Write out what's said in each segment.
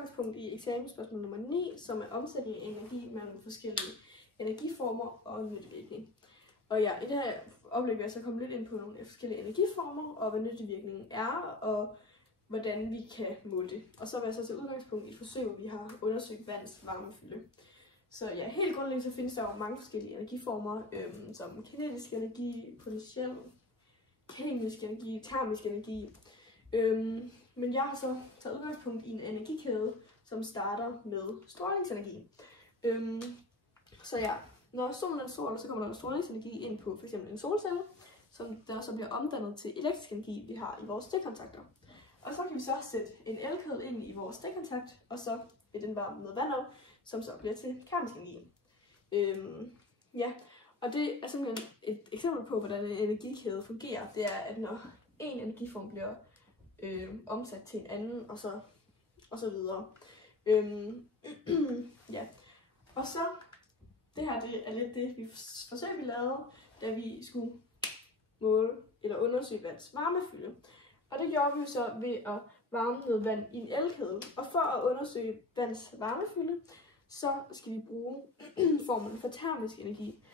udgangspunkt i eksamensspørgsmål nummer 9, som er omsætning af energi mellem forskellige energiformer og nyttevirkning. Og ja, i det her oplæg vil jeg så komme lidt ind på nogle forskellige energiformer, og hvad nyttevirkningen er, og hvordan vi kan måle det. Og så vil jeg så tage udgangspunkt i forsøg, hvor vi har undersøgt vands varmefylde. Så ja, helt grundlæggende så findes der jo mange forskellige energiformer, som kinetisk energi, potentiel, kemisk energi, termisk energi. Men jeg har så taget udgangspunkt i en energikæde, som starter med strålingsenergi. Så ja, når solen stråler, så kommer der strålingsenergi ind på f.eks. en solcelle, som der så bliver omdannet til elektrisk energi, vi har i vores stikkontakter. Og så kan vi så sætte en elkedel ind i vores stikkontakt, og så vil den varme noget vand op, som så bliver til kemisk energi. Ja, og det er simpelthen et eksempel på, hvordan en energikæde fungerer. Det er, at når en energiform bliver omsat til en anden, og så videre. Ja. Og så, det her det er lidt det forsøg, vi lavede, da vi skulle måle eller undersøge vands varmefylde. Og det gjorde vi jo så ved at varme noget vand i en elkedel. Og for at undersøge vands varmefylde, så skal vi bruge formlen for termisk energi,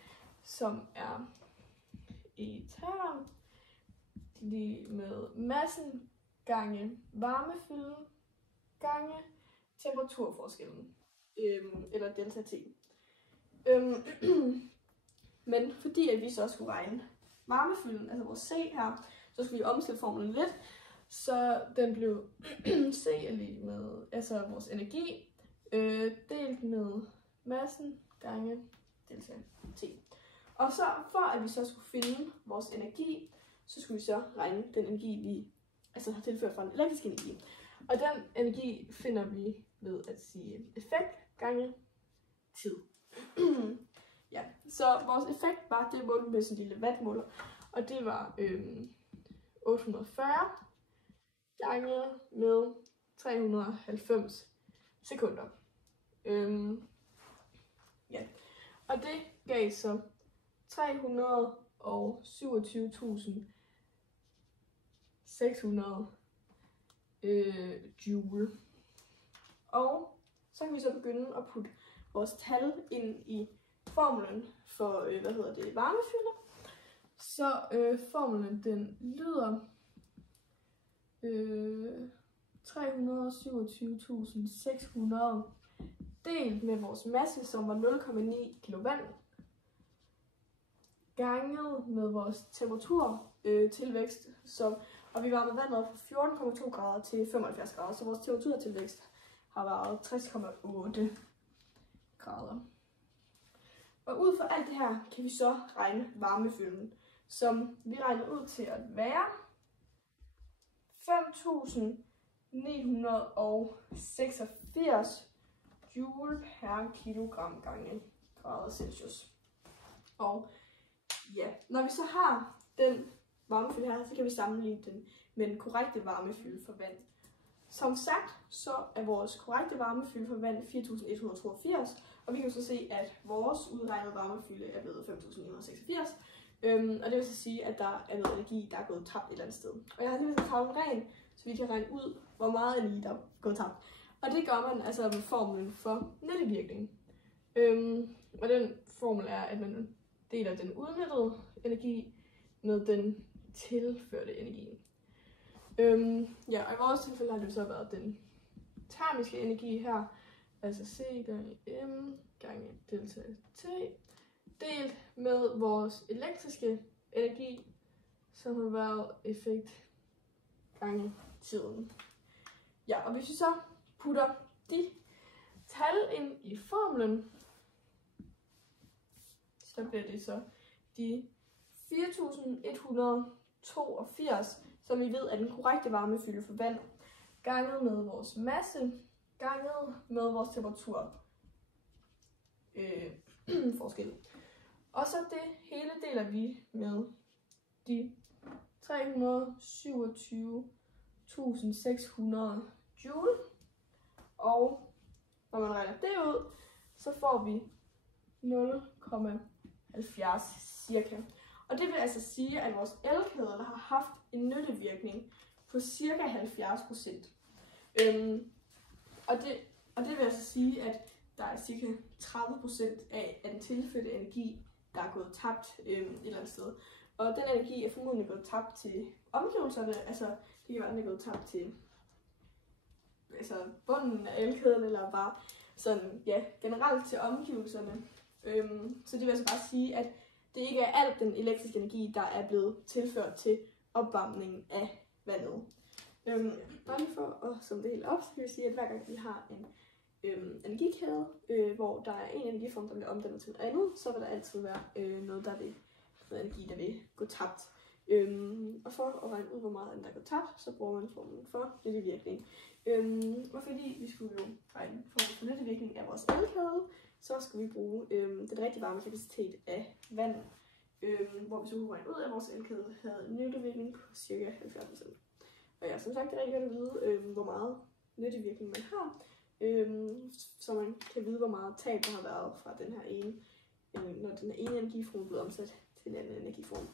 som er E term lige med massen gange varmefylde gange temperaturforskellen, eller delta T. Men fordi at vi så skulle regne varmefylden, altså vores C her, så skulle vi omsætte formlen lidt, så den blev C er lige med altså vores energi delt med massen gange delta T. Og så for at vi så skulle finde vores energi, så skulle vi så regne den energi, vi har tilført fra en elektrisk energi. Og den energi finder vi ved at sige effekt gange tid. Ja, så vores effekt var, det målte med sådan en lille wattmåler, og det var 840 gange med 390 sekunder. Ja, og det gav så 327.600 joule. Og så kan vi så begynde at putte vores tal ind i formlen for varmefylde. Så formlen den lyder 327.600 delt med vores masse, som var 0,9 kW, ganget med vores temperaturtilvækst, og vi varmede vandet op fra 14,2 grader til 75 grader, så vores temperaturtilvækst har været 60,8 grader. Og ud fra alt det her kan vi så regne varmefylden, som vi regner ud til at være 5.986 joule per kilogram gange grader Celsius. Og ja, når vi så har den varmefylde her, så kan vi sammenligne den med den korrekte varmefylde for vand. Som sagt, så er vores korrekte varmefylde for vand 4.182, og vi kan så se, at vores udregnede varmefylde er blevet 5.986. Og det vil så sige, at der er noget energi, der er gået tabt et eller andet sted. Og jeg har lige taget tavlen ren, så vi kan regne ud, hvor meget energi, der er gået tabt. Og det gør man altså med formlen for nyttevirkning. Og den formel er, at man deler den udnyttede energi med den tilførte energi. Ja, og i vores tilfælde har det så været den termiske energi her, altså C gange M gange delta T, delt med vores elektriske energi, som har været effekt gange tiden. Ja, og hvis vi så putter de tal ind i formlen, så bliver det så de 4.182, som vi ved er den korrekte varmefylde for vand, ganget med vores masse, ganget med vores temperatur forskel. Og så det hele deler vi med de 327.600 joule. Og når man regner det ud, så får vi 0,70 cirka. Og det vil altså sige, at vores elkedel har haft en nyttevirkning på cirka 70%. Og det vil altså sige, at der er cirka 30% af den tilførte energi, der er gået tabt et eller andet sted. Og den energi er formodentlig gået tabt til omgivelserne, altså det kan være, den er gået tabt til bunden af elkæden, eller bare sådan, ja, generelt til omgivelserne. Så det vil altså bare sige, at det ikke er alt den elektriske energi, der er blevet tilført til opvarmningen af vandet. Bare lige for at summe det helt op, så kan vi sige, at hver gang vi har en energikæde, hvor der er en energiform, der bliver omdannet til noget andet, så vil der altid være noget energi, der vil gå tabt. Og for at regne ud, hvor meget der går tabt, så bruger man formlen for nyttevirkning. Og fordi vi skulle jo regne formlen for nyttevirkning af vores elkæde, så skulle vi bruge den rigtige varmekapacitet af vand, hvor vi så kunne regne ud, at vores elkæde havde en nyttevirkning på ca. 70%. Og ja, som sagt, det er rigtig godt at vide, hvor meget nyttevirkning man har, så man kan vide, hvor meget tab der har været fra den her ene, når den ene energiform er blevet omsat til en anden energiform.